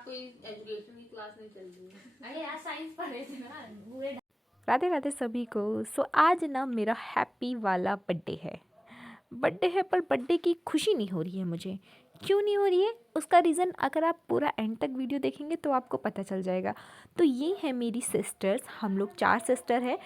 यहाँ कोई एजुकेशन की क्लास नहीं चल रही है। अरे यार साइंस पढ़ रहे थे ना पूरे। राधे राधे सभी को। आज ना मेरा हैप्पी वाला बर्थडे है पर बर्थडे की खुशी नहीं हो रही है मुझे। क्यों नहीं हो रही है उसका रीज़न अगर आप पूरा एंड तक वीडियो देखेंगे तो आपको पता चल जाएगा। तो ये है मेरी सिस्टर्स, हम लोग 4 सिस्टर हैं।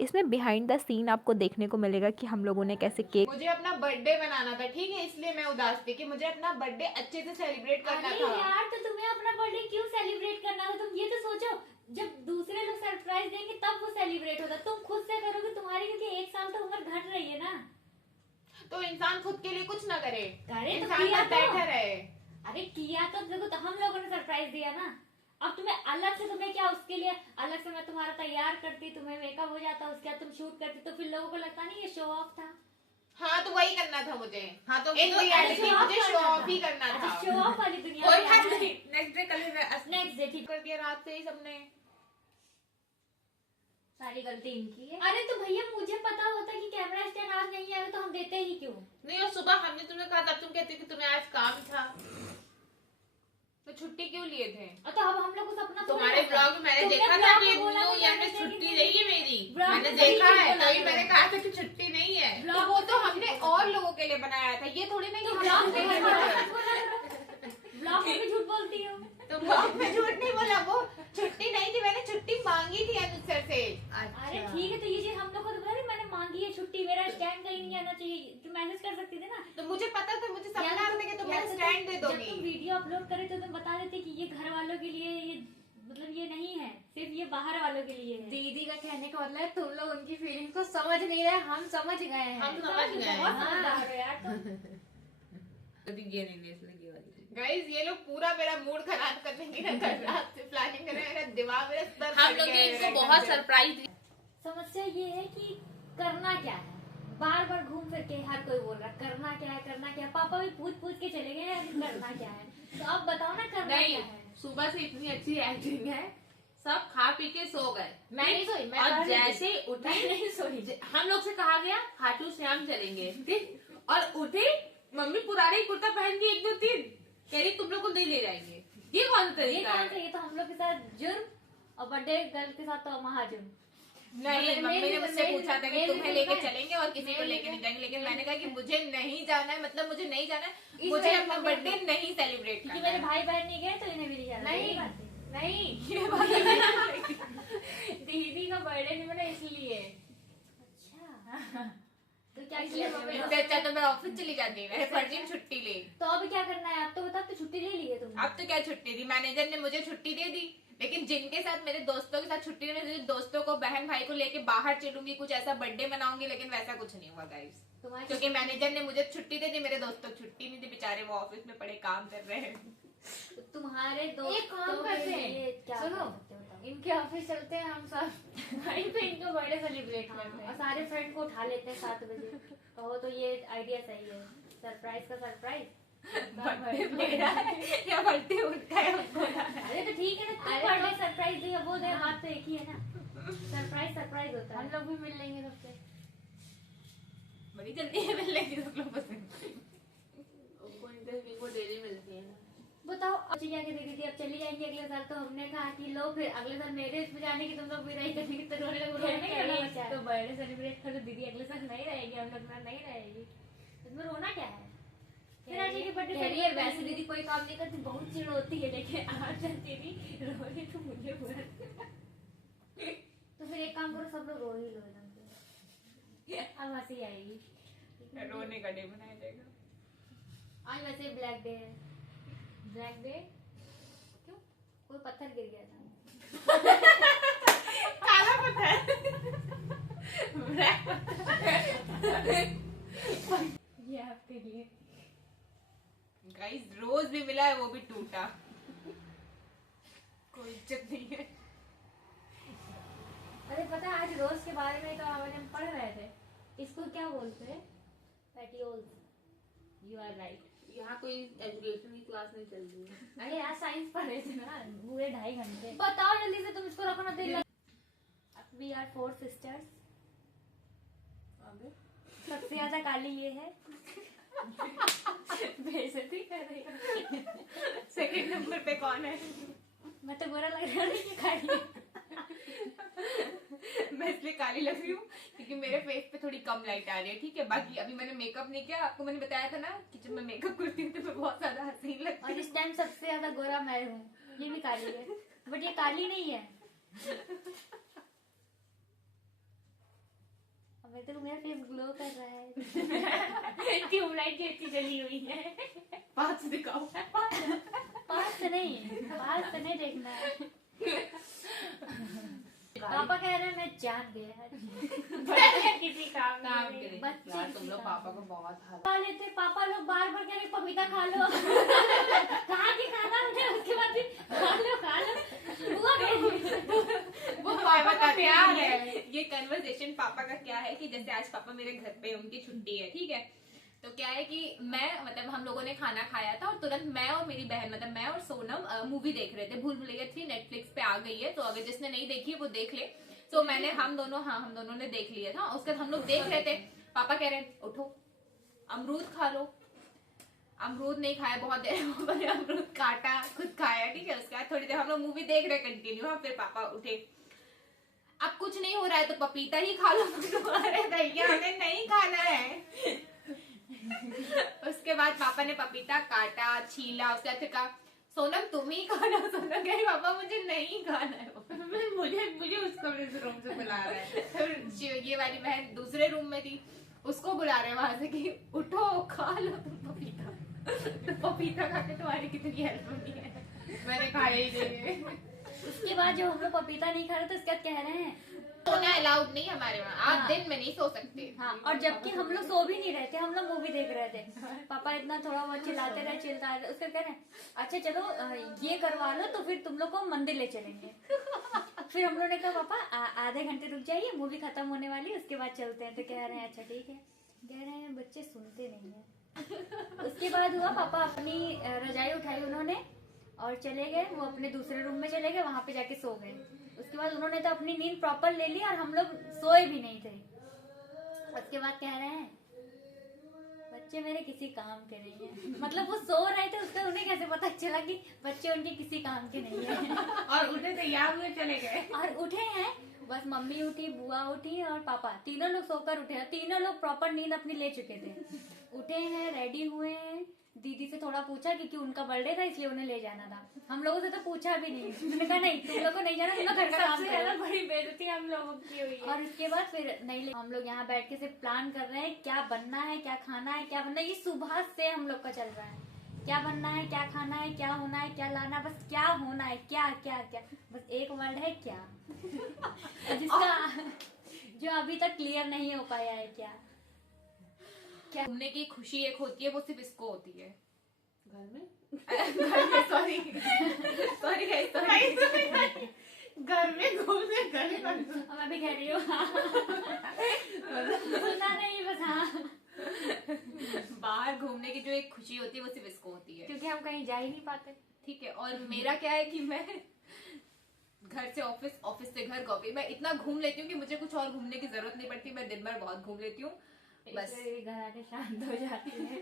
इसमें बिहाइंड द सीन आपको देखने को मिलेगा कि हम लोगों ने कैसे केक। मुझे अपना बर्थडे मनाना था, ठीक है, इसलिए मैं उदास थी कि मुझे अपना बर्थडे अच्छे से सेलिब्रेट करना अरे था। यार तो तुम्हें अपना बर्थडे क्यों सेलिब्रेट करना था? तुम ये तो सोचो, जब दूसरे लोग सरप्राइज देंगे तब वो सेलिब्रेट होता। तुम खुद से करोगे, तुम्हारी क्योंकि 1 साल तो उम्र घट रही है ना। तो इंसान खुद के लिए कुछ ना करे, करे तो इंसान किया बस बैठा रहे। अरे किया तो देखो, तो हम लोगों ने सरप्राइज दिया ना। अब तुम्हें अलग से, तुम्हें क्या उसके लिए अलग से मैं तुम्हारा तैयार करती, तुम्हें मेकअप हो जाता, उसके बाद तुम शूट करती, तो फिर लोगों को लगता नहीं ये शो ऑफ था। हाँ तो वही करना था मुझे। हाँ तो इन तो रियलिटी show off मुझे शो करना ऑफ था। ही करना था। शो ऑफ वाली दुनिया कोई में बात आना है। नहीं, नेक्स्ट डे कल नेक्स्ट डे ठीक कर दिया रात से ही सबने। सारी गलती इनकी है। अरे तो भैया मुझे पता होता कि कैमरा स्टैंड आज नहीं आएगा तो हम देते ही क्यों? नहीं, और सुबह हमने तुम्हें कहा तब तुम कहती कि तुम्हें आज काम था, तो छुट्टी क्यों लिए थे? तो अब हम लोग को सपना तुम्हारे ब्लॉग में मैंने देखा था कि न्यू ईयर में छुट्टी नहीं है मेरी, मैंने देखा है, तभी मैंने कहा था कि छुट्टी नहीं है। तो वो तो हमने और लोगों के लिए बनाया था, ये थोड़ी नहीं ब्लॉग में भी झूठ बोलती हो। तो ब्लॉग में झूठ नहीं बोला, वो छुट्टी नहीं थी, मैंने छुट्टी मांगी थी अनुज सर से। अरे ठीक है, तो ये चीज हम लोग को तो पता नहीं, मैंने मांगी है छुट्टी, मेरा स्टैंड कहीं नहीं आना चाहिए, तो मैसेज कर सकती थी ना। तो मुझे पता था, मुझे सपना था कि तुम मेरा स्टैंड दे जब दोगी। तुम वीडियो अपलोड करे तो तुम बता देते कि ये घर वालों के लिए, ये मतलब ये नहीं है, सिर्फ ये बाहर वालों के लिए है। दीदी का कहने का मतलब है तुम लोग उनकी फीलिंग्स को समझ नहीं रहे, हम समझ गए हैं। हम समझ गए हैं। बहुत समझदार हो यार तुम। गाइस ये लोग पूरा मेरा मूड खराब करने की रात से प्लानिंग कर रहे हैं, मेरा दिमाग मेरा सर हम फट लोग गया है इनको एकदम बहुत से। सरप्राइज। समस्या ये है कि करना क्या है, बार बार घूम फिर के हर कोई बोल रहा है करना क्या है, करना क्या है। पापा भी पूछ के चले गए हैं कि करना क्या है, तो अब बताओ ना करना नहीं, क्या है। सुबह से इतनी अच्छी एक्टिंग है, सब खा पी के सो गए। मैं नहीं सोई, मैं और पढ़ रही थी। जैसे उठे मैं नहीं सोई। हम लोग से कहा गया खाटू श्याम चलेंगे, ठीक, और उठे मम्मी पुराना ही कुर्ता पहन के 1 2 3 कह रही तुम लोग को नहीं ले जाएंगे। ये कौन सा ये तरीका कौन है? सा, ये तो हम लोग के साथ जुर्म, और बर्थडे गर्ल के साथ तो महाजुर्म। नहीं, मम्मी ने मुझसे पूछा था कि तुम्हें लेके मैं- चलेंगे और किसी को लेके नहीं जाएंगे, लेकिन मैंने कहा कि मुझे नहीं जाना है, मतलब मुझे नहीं जाना है, इस मुझे वजह अपना से बर्थडे नहीं सेलिब्रेट क्योंकि करना मेरे है। भाई बहन नहीं गए तो इन्हें भी नहीं जाना। नहीं। यही बात है। नहीं, ये बात दीदी का बर्थडे नहीं बना इसलिए। अच्छा तो क्या इसलिए किया? मम्मी इससे अच्छा तो मैं ऑफिस चली जाती, मैंने फर्जी में छुट्टी ली। तो अब क्या करना है? आप तो बताओ, तो छुट्टी ले ली है तुमने? अब तो क्या छुट्टी दी, मैनेजर ने मुझे छुट्टी दे दी, लेकिन जिनके साथ मेरे दोस्तों के साथ छुट्टी नहीं, मेरे दोस्तों को बहन भाई को लेके बाहर चलूंगी, कुछ ऐसा बर्थडे मनाऊंगी, लेकिन वैसा कुछ नहीं हुआ गाइस, तुम्हारी क्योंकि मैनेजर ने मुझे छुट्टी दे दी, मेरे दोस्तों को छुट्टी नहीं दी, बेचारे वो ऑफिस में पड़े काम कर रहे हैं। तुम्हारे एक दोस्तों काम करते के हैं, लिए क्या सुनो, कर सकते हो बताओ? इनके ऑफिस चलते हैं हम सब, वहीं पे इनको बर्थडे सेलिब्रेट करते और हैं। सारे फ्रेंड को उठा लेते हैं 7 बजे। कहो तो ये आइडिया सही है, सरप्राइज का सरप्राइज। बर्थडे मेरा है या बर्थडे उनका है, उनको जाना है। अरे तो ठीक है ना, तुम अरे बर्थडे सरप्राइज दिया, वो दे, बात तो एक ही है ना। सरप्राइज सरप्राइज होता हम है। लोग भी मिल लेंगे सबसे। बड़ी जल्दी है मिलने की तुम लोगों से। उनको इंटरव्यू को डेली मिलती है ना। बताओ अब क्या के देखी थी, अब चली जाएंगे अगले साल, तो हमने कहा कि लो फिर अगले साल मेरे इसमें जाने की तुम लोग विदाई करने की, तो रोने लगे, रोने नहीं रहना बचा है। तो बर्थडे सेलिब्रेट करो दीदी, अगले साल नहीं रहेगी, हम लोग ना नहीं रहेगी। इसमें रोना क्या है? फिर आज की बर्थडे कह रही है वैसे दीदी कोई काम नहीं करती, बहुत चिड़ होती है, लेकिन आज जब दीदी रो रही तो मुझे बुरा। तो फिर एक काम करो, सब लोग रो ही लो एकदम से, अब हंसी आएगी। रोने का डे मनाया जाएगा। आज वैसे ब्लैक डे है। ब्लैक डे क्यों? कोई पत्थर गिर गया था। काला पत्थर, ब्लैक ये आपके लिए। गाइस रोज भी मिला है, वो भी टूटा, कोई इज्जत नहीं है। अरे पता है, आज रोज के बारे में तो हम पढ़ रहे थे, इसको क्या बोलते हैं? पेटियोल्स। You are right. यहाँ कोई एजुकेशन की क्लास नहीं चल रही है। अरे यार साइंस पढ़ रहे थे ना पूरे 2.5 घंटे। बताओ जल्दी से, तुम इसको रखो ना, देख। We are 4 sisters। सबसे ज्यादा काली ये है। बेइज्जती कर रही हो। सेकंड नंबर पे कौन है? मैं तो बुरा लग रहा है खाई। मैं इसलिए काली लग रही हूँ क्योंकि मेरे फेस पे थोड़ी कम लाइट आ रही है, ठीक है। बाकी अभी मैंने मेकअप नहीं किया, आपको मैंने बताया था ना कि जब मैं मेकअप करती हूँ तो मैं बहुत ज्यादा हसीन लगती और हूँ। इस टाइम सबसे ज्यादा गोरा मैं हूँ, ये भी काली है बट ये काली नहीं है। अबे तो मेरा फेस ग्लो कर रहा है। ट्यूबलाइट जैसी जली हुई है। पास से दिखाओ। पास से नहीं देखना है। पापा कह रहे हैं मैं जान गया किसी काम काम में। करें बच्चे यार, किसी तुम लोग काम पापा में। को बहुत हाल। खा लेते, पापा लोग बार बार कह रहे पपीता खा लो। कहाँ की खाना मुझे उसके बाद भी खा लो हुआ वो पापा का क्या है, ये कन्वर्सेशन पापा का क्या है कि जैसे आज पापा मेरे घर पे, उनकी छुट्टी है, ठीक है। तो क्या है कि मैं मतलब हम लोगों ने खाना खाया था और तुरंत मैं और मेरी बहन मतलब मैं और सोनम मूवी देख रहे थे। भूल भुलैया 3 नेटफ्लिक्स पे आ गई है, तो अगर जिसने नहीं देखी है वो देख ले। तो मैंने हम दोनों ने देख लिया था। उसके बाद हम लोग देख रहे थे, पापा कह रहे उठो अमरूद खा लो। अमरूद नहीं खाया बहुत देर, पापा ने अमरूद काटा, खुद खाया, ठीक है। उसके बाद थोड़ी देर हम लोग मूवी देख रहे कंटिन्यू। फिर पापा उठे, अब कुछ नहीं हो रहा है तो पपीता ही खा लो। अरे भैया हमें नहीं खाना है। उसके बाद पापा ने पपीता काटा, छीला, उसके बाद फिर कहा सोनम तुम ही खाना। सोनम कह रही पापा मुझे नहीं खाना है। मुझे उस कमरे से रूम से बुला रहा है। फिर ये वाली बहन दूसरे रूम में थी, उसको बुला रहे वहां से कि उठो खा लो तुम पपीता। तो पपीता खा के तुम्हारी कितनी हेल्प होनी है। मैंने खाया ही नहीं है। उसके बाद जब हम लोग पपीता नहीं खा रहे तो उसके बाद कह रहे हैं सोना अलाउड नहीं हमारे वहाँ, आप हाँ। दिन में नहीं सो सकते। हाँ, और जबकि हम लोग सो भी नहीं रहे थे, हम लोग मूवी देख रहे थे। पापा इतना थोड़ा बहुत चिल्लाते रहे उसके कह रहे अच्छा चलो ये करवा लो तो फिर तुम लोग को मंदिर ले चलेंगे। फिर हम लोग ने कहा पापा आधे घंटे रुक जाइए, मूवी खत्म होने वाली उसके बाद चलते हैं। तो कह रहे हैं अच्छा ठीक है। कह रहे हैं बच्चे सुनते नहीं है। उसके बाद हुआ पापा अपनी रजाई उठाई उन्होंने और चले गए, वो अपने दूसरे रूम में चले गए, वहां पे जाके सो गए। उसके बाद उन्होंने तो अपनी नींद प्रॉपर ले ली और हम लोग सोए भी नहीं थे। उसके बाद कह रहे हैं बच्चे मेरे किसी काम के नहीं है। मतलब वो सो रहे थे, उसका उन्हें कैसे पता चला कि बच्चे उनके किसी काम के नहीं है। और उठे तैयार हुए चले गए। और उठे हैं बस, मम्मी उठी, बुआ उठी और पापा, तीनों लोग सोकर उठे हैं। तीनों लोग प्रॉपर नींद अपनी ले चुके थे। उठे हैं, रेडी हुए हैं। दीदी से थोड़ा पूछा क्योंकि उनका बर्थडे था इसलिए उन्हें ले जाना था। हम लोगों से तो पूछा भी नहीं। उन्होंने कहा नहीं तुम लोग को नहीं जाना, तुम लोग घर का काम करो। बड़ी बेइज्जती हम लोगों की हुई है। और उसके बाद फिर नहीं, हम लोग यहाँ बैठ के सिर्फ प्लान कर रहे हैं क्या बनना है, क्या खाना है, क्या बनना है। ये सुबह से हम लोग का चल रहा है, क्या बनना है, क्या खाना है, क्या होना है, क्या लाना, बस क्या होना है, क्या क्या क्या, बस एक वर्ड है क्या। जिसका जो अभी तक क्लियर नहीं हो पाया है क्या। घूमने की खुशी एक होती है, वो सिर्फ इसको होती है घर में सॉरी घर में घूमने मैं भी कह रही हूँ सुना नहीं बस हाँ। बाहर घूमने की जो एक खुशी होती है वो सिर्फ इसको होती है, क्योंकि हम कहीं जा ही नहीं पाते। ठीक है। और मेरा क्या है कि मैं घर से ऑफिस, ऑफिस से घर, कॉफी, मैं इतना घूम लेती हूँ कि मुझे कुछ और घूमने की जरूरत नहीं पड़ती। मैं दिन भर बहुत घूम लेती हूँ बस। घर आके शांत हो जाती है।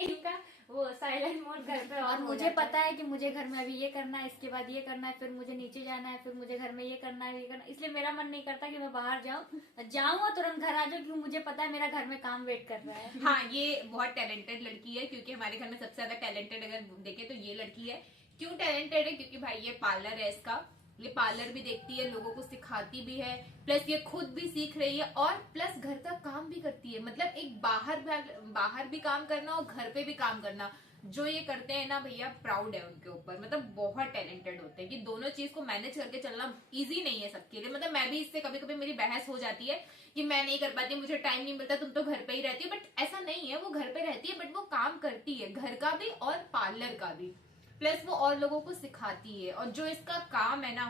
इनका वो साइलेंट मोड घर पे। और मुझे पता है कि मुझे घर में अभी ये करना है, इसके बाद ये करना है, फिर मुझे नीचे जाना है, फिर मुझे घर में ये करना है, ये करना है। इसलिए मेरा मन नहीं करता कि मैं बाहर जाऊं और तुरंत घर आ जाऊं, क्योंकि मुझे पता है मेरा घर में काम वेट कर रहा है। हाँ, ये बहुत टैलेंटेड लड़की है, क्योंकि हमारे घर में सबसे ज्यादा टैलेंटेड अगर देखे तो ये लड़की है। क्यों टैलेंटेड है? क्योंकि भाई ये पार्लर है इसका, ये पार्लर भी देखती है, लोगों को सिखाती भी है, प्लस ये खुद भी सीख रही है और प्लस घर का काम भी करती है। मतलब एक बाहर भी काम करना और घर पे भी काम करना, जो ये करते हैं ना भैया, प्राउड है उनके ऊपर। मतलब बहुत टैलेंटेड होते हैं कि दोनों चीज को मैनेज करके चलना इजी नहीं है सबके लिए। मतलब मैं भी इससे कभी कभी मेरी बहस हो जाती है कि मैं नहीं कर पाती, मुझे टाइम नहीं मिलता, तुम तो घर पे ही रहती हो। बट ऐसा नहीं है, वो घर पे रहती है बट वो काम करती है, घर का भी और पार्लर का भी, प्लस वो और लोगों को सिखाती है। और जो इसका काम है ना,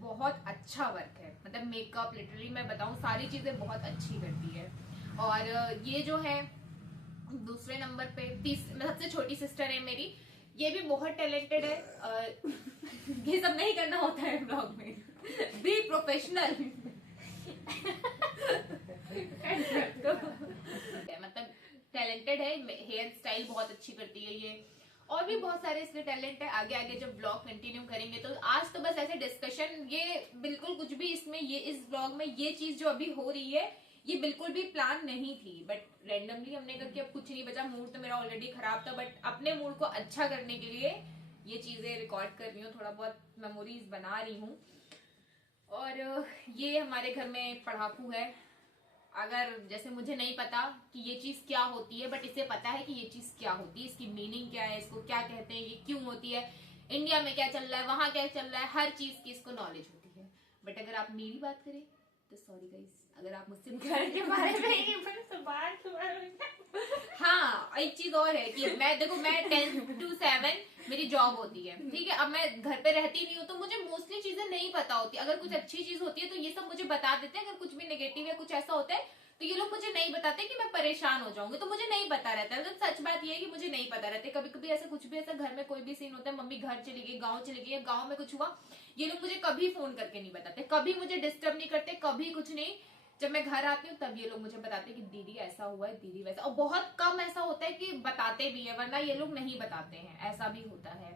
बहुत अच्छा वर्क है। मतलब मेकअप, लिटरली मैं बताऊं, सारी चीजें बहुत अच्छी करती है। और ये जो है दूसरे नंबर पे, सबसे छोटी सिस्टर है मेरी, ये भी बहुत टैलेंटेड है। ये सब नहीं करना होता है ब्लॉग में, बी प्रोफेशनल। मतलब टैलेंटेड है, हेयर स्टाइल बहुत अच्छी करती है ये, और भी बहुत सारे इसके टैलेंट है। आगे आगे जब ब्लॉग कंटिन्यू करेंगे तो आज तो बस ऐसे डिस्कशन, ये बिल्कुल कुछ भी इसमें, ये इस ब्लॉग में ये चीज जो अभी हो रही है ये बिल्कुल भी प्लान नहीं थी, बट रैंडमली हमने कहा कि अब कुछ नहीं बचा, मूड तो मेरा ऑलरेडी खराब था, बट अपने मूड को अच्छा करने के लिए ये चीजें रिकॉर्ड कर रही हूँ, थोड़ा बहुत मेमोरीज बना रही हूँ। और ये हमारे घर में पढ़ाकू है। अगर जैसे मुझे नहीं पता कि ये चीज क्या होती है, बट इसे पता है कि ये चीज क्या होती है, इसकी मीनिंग क्या है, इसको क्या कहते हैं, ये क्यों होती है, इंडिया में क्या चल रहा है, वहां क्या चल रहा है, हर चीज की इसको नॉलेज होती है। बट अगर आप मेरी बात करें तो सॉरी गाइस, अगर आप मुझसे घर के बारे में हाँ, एक चीज और है कि मैं 10 to 7 मेरी जॉब होती है, ठीक है। अब मैं घर पे रहती नहीं हूँ तो मुझे मोस्टली चीजें नहीं पता होती। अगर कुछ अच्छी चीज होती है तो ये सब मुझे बता देते हैं, अगर कुछ भी नेगेटिव या कुछ ऐसा होता है तो ये लोग मुझे नहीं बताते कि मैं परेशान हो जाऊंगी, तो मुझे नहीं पता रहता है। मतलब सच बात ये है कि मुझे नहीं पता रहता है। कभी कभी ऐसा कुछ भी ऐसा घर में कोई भी सीन होता है, मम्मी घर चली गई, गाँव चली गई, या गाँव में कुछ हुआ, ये लोग मुझे कभी फोन करके नहीं बताते, कभी मुझे डिस्टर्ब नहीं करते, कभी कुछ नहीं। जब मैं घर आती हूँ तब ये लोग मुझे बताते हैं कि दीदी ऐसा हुआ है, दीदी वैसा, और बहुत कम ऐसा होता है कि बताते भी है, वरना ये लोग नहीं बताते हैं, ऐसा भी होता है।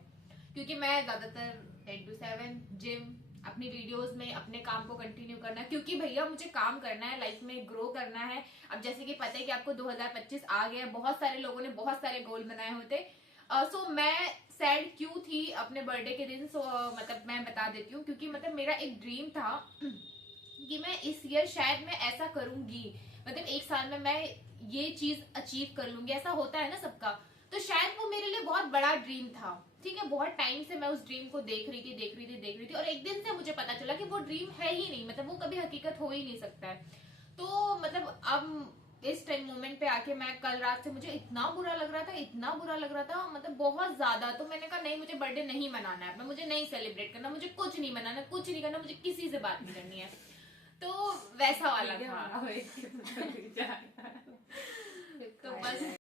क्योंकि मैं ज्यादातर 10 to 7 जिम, अपनी वीडियोस में अपने काम को कंटिन्यू करना, क्योंकि भैया मुझे काम करना है, लाइफ में ग्रो करना है। अब जैसे कि पता है कि आपको 2025 आ गया, बहुत सारे लोगों ने बहुत सारे गोल बनाए होते। सो मैं सैड क्यों थी अपने बर्थडे के दिन, मतलब मैं बता देती हूँ, क्योंकि मतलब मेरा एक ड्रीम था कि मैं इस ईयर शायद मैं ऐसा करूंगी, मतलब एक साल में मैं ये चीज अचीव कर लूंगी, ऐसा होता है ना सबका। तो शायद वो मेरे लिए बहुत बड़ा ड्रीम था, ठीक है। बहुत टाइम से मैं उस ड्रीम को देख रही थी, और एक दिन से मुझे पता चला कि वो ड्रीम है ही नहीं, मतलब वो कभी हकीकत हो ही नहीं सकता है। तो मतलब अब इस टाइम मोमेंट पे आके मैं कल रात से मुझे इतना बुरा लग रहा था, मतलब बहुत ज्यादा। तो मैंने कहा नहीं, मुझे बर्थडे नहीं मनाना है, मुझे नहीं सेलिब्रेट करना, मुझे कुछ नहीं मनाना, कुछ नहीं करना, मुझे किसी से बात नहीं करनी है। तो वैसा वाला था।